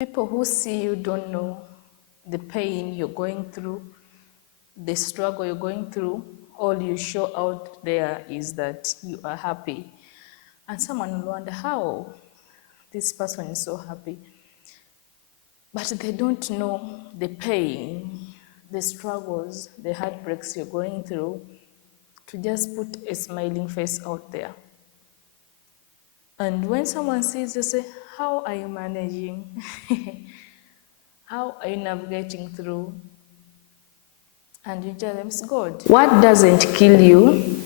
People who see you don't know the pain you're going through, the struggle you're going through. All you show out there is that you are happy. And someone will wonder how this person is so happy. But they don't know the pain, the struggles, the heartbreaks you're going through to just put a smiling face out there. And when someone sees you, say, how are you managing? How are you navigating through? And you tell them, it's good. What doesn't kill you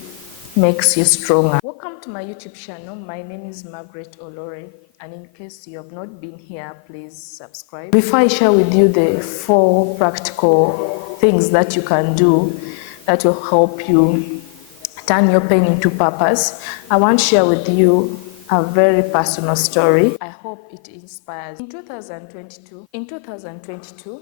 makes you stronger. Welcome to my YouTube channel. My name is Margaret Olore. And in case you have not been here, please subscribe. Before I share with you the 4 practical things that you can do that will help you turn your pain into purpose, I want to share with you a very personal story. I hope it inspires. In 2022,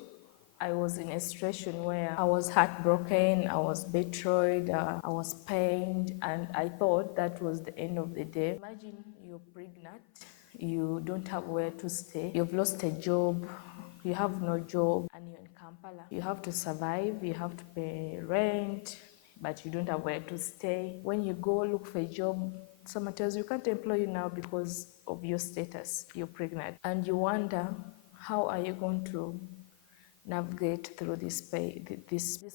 I was in a situation where I was heartbroken, I was betrayed, I was pained, and I thought that was the end of the day. Imagine you're pregnant, you don't have where to stay, you've lost a job, you have no job, and you're in Kampala. You have to survive, you have to pay rent, but you don't have where to stay. When you go look for a job, someone tells you can't employ you now because of your status, you're pregnant. And you wonder, how are you going to navigate through this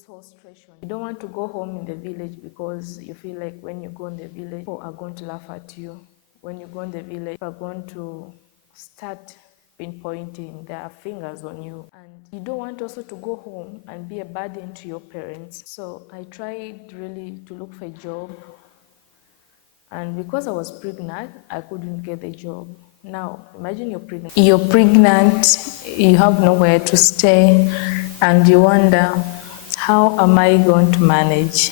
whole situation? You don't want to go home in the village because you feel like when you go in the village, people are going to laugh at you. When you go in the village, people are going to start pinpointing their fingers on you. And you don't want also to go home and be a burden to your parents. So I tried really to look for a job. And because I was pregnant, I couldn't get the job. Now, imagine you're pregnant. You're pregnant, you have nowhere to stay, and you wonder, how am I going to manage?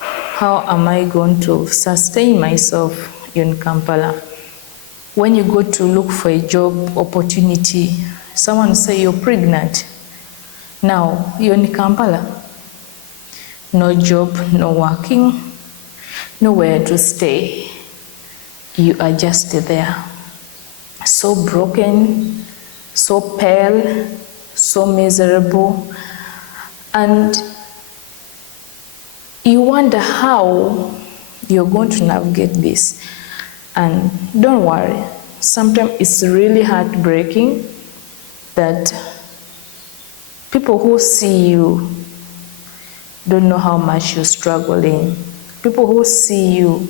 How am I going to sustain myself in Kampala? When you go to look for a job opportunity, someone will say you're pregnant. Now, you're in Kampala. No job, no working, nowhere to stay. You are just there. So broken, so pale, so miserable. And you wonder how you're going to navigate this. And don't worry, sometimes it's really heartbreaking that people who see you don't know how much you're struggling. People who see you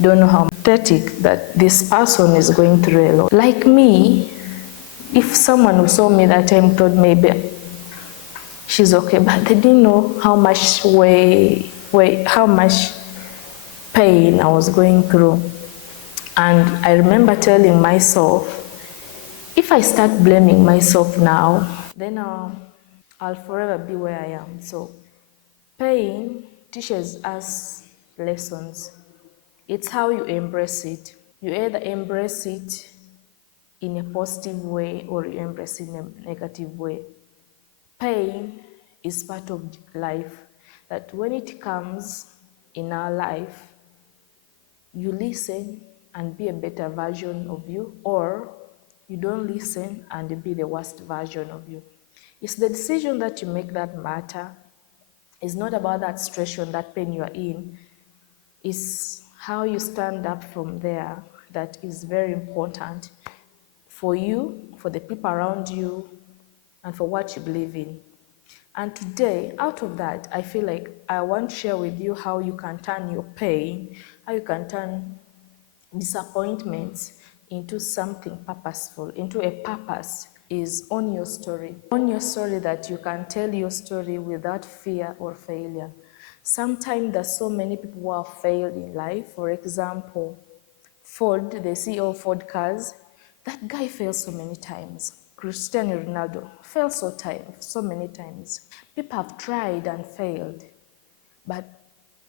don't know how pathetic that this person is going through a lot. Like me, if someone who saw me that time thought maybe she's okay, but they didn't know how much how much pain I was going through. And I remember telling myself, if I start blaming myself now, then I'll forever be where I am. So pain teaches us lessons. It's how you embrace it. You either embrace it in a positive way or you embrace it in a negative way. Pain is part of life, that when it comes in our life, you listen and be a better version of you, or you don't listen and be the worst version of you. It's the decision that you make that matter. It's not about that situation, that pain you are in. It's how you stand up from there that is very important for you, for the people around you, and for what you believe in. And today, out of that, I feel like I want to share with you how you can turn your pain, how you can turn disappointments into something purposeful, into a purpose. Is on your story. On your story, that you can tell your story without fear or failure. Sometimes there's so many people who have failed in life. For example, Ford, the CEO of Ford Cars, that guy failed so many times. Cristiano Ronaldo failed so many times. People have tried and failed. But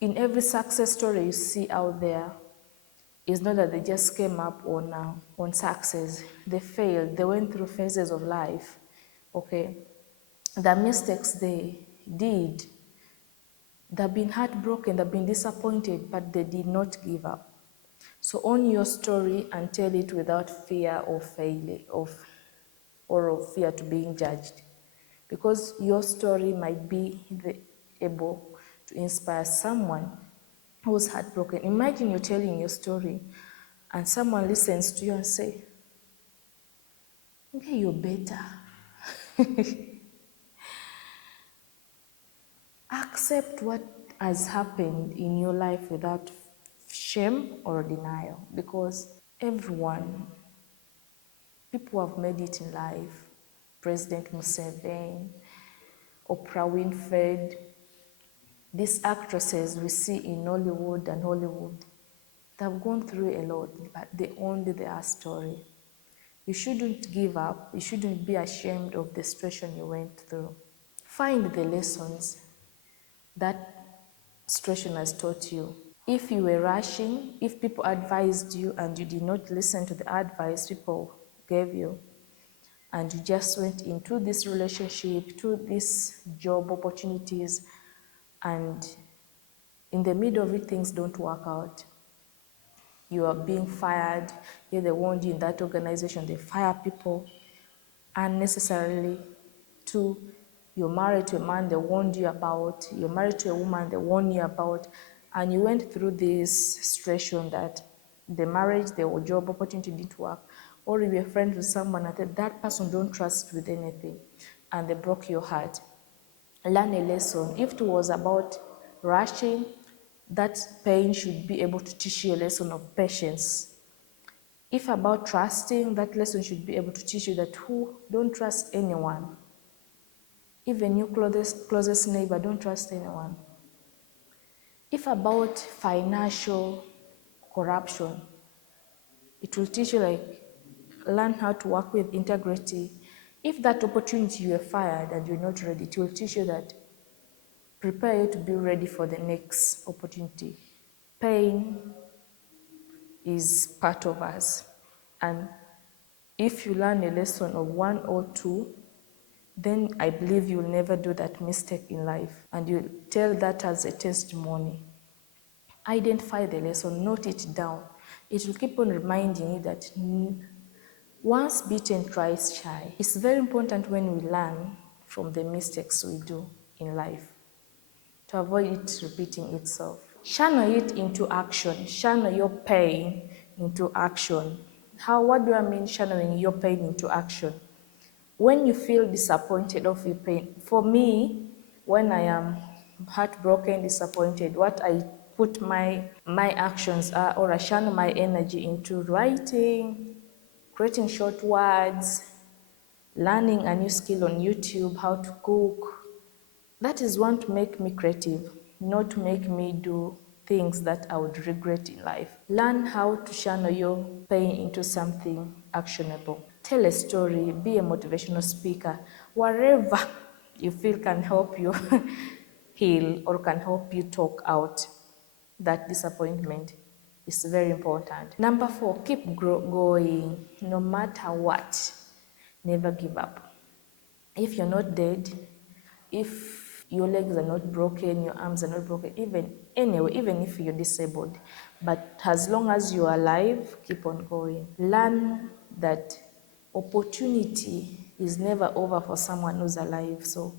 in every success story you see out there, it's not that they just came up on success. They failed. They went through phases of life. Okay, the mistakes they did, they've been heartbroken, they've been disappointed, but they did not give up. So own your story and tell it without fear or failure. or of fear to being judged. Because your story might be able to inspire someone who's heartbroken. Imagine you're telling your story and someone listens to you and say, okay, you're better. Accept what has happened in your life without shame or denial, because people have made it in life. President Museveni, Oprah Winfrey, these actresses we see in Nollywood and Hollywood, they've gone through a lot, but they only their story. You shouldn't give up. You shouldn't be ashamed of the situation you went through. Find the lessons that situation has taught you. If you were rushing, if people advised you and you did not listen to the advice people gave you, and you just went into this relationship, to these job opportunities, and in the middle of it, things don't work out. You are being fired. Yeah, they warned you in that organization, they fire people unnecessarily. To you're married to a man they warned you about, you're married to a woman they warned you about, and you went through this situation that the marriage, the job opportunity didn't work, or you were friends with someone and that person don't trust with anything, and they broke your heart. Learn a lesson. If it was about rushing, that pain should be able to teach you a lesson of patience. If about trusting, that lesson should be able to teach you that don't trust anyone. Even your closest neighbor, don't trust anyone. If about financial corruption, it will teach you learn how to work with integrity. If that opportunity you are fired and you're not ready, it will teach you that prepare you to be ready for the next opportunity. Pain is part of us. And if you learn a lesson of 1 or 2, then I believe you'll never do that mistake in life. And you'll tell that as a testimony. Identify the lesson, note it down. It will keep on reminding you that once bitten, twice shy. It's very important when we learn from the mistakes we do in life to avoid it repeating itself. Channel it into action. Channel your pain into action. What do I mean channeling your pain into action? When you feel disappointed of your pain, for me, when I am heartbroken, disappointed, what I put my actions are, or I channel my energy into writing, creating short words, learning a new skill on YouTube, how to cook. That is one to make me creative, not to make me do things that I would regret in life. Learn how to channel your pain into something actionable. Tell a story, be a motivational speaker, whatever you feel can help you heal or can help you talk out that disappointment is very important. Number 4, keep going no matter what. Never give up. If you're not dead, if your legs are not broken, your arms are not broken, even if you're disabled, but as long as you are alive, keep on going. Learn that opportunity is never over for someone who's alive, so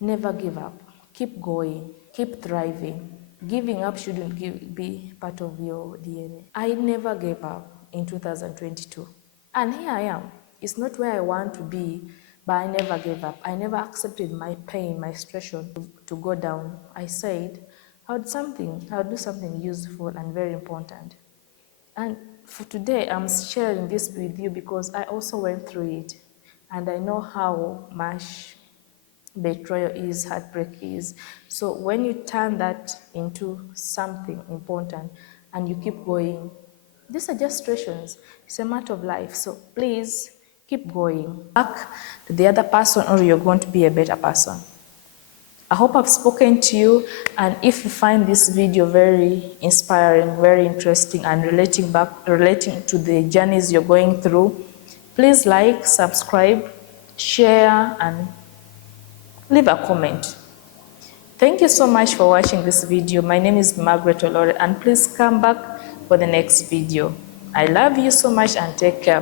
never give up. Keep going, keep thriving. Giving up shouldn't be part of your DNA. I never gave up in 2022. And here I am. It's not where I want to be, but I never gave up. I never accepted my pain, my situation to go down. I said, I'll do something useful and very important. And for today, I'm sharing this with you because I also went through it. And I know how much betrayal is, heartbreak is. So when you turn that into something important and you keep going, these are just situations. It's a matter of life. So please keep going. Back to the other person, or you're going to be a better person. I hope I've spoken to you, and if you find this video very inspiring, very interesting, and relating to the journeys you're going through, please like, subscribe, share, and leave a comment. Thank you so much for watching this video. My name is Margaret Olore, and please come back for the next video. I love you so much and take care.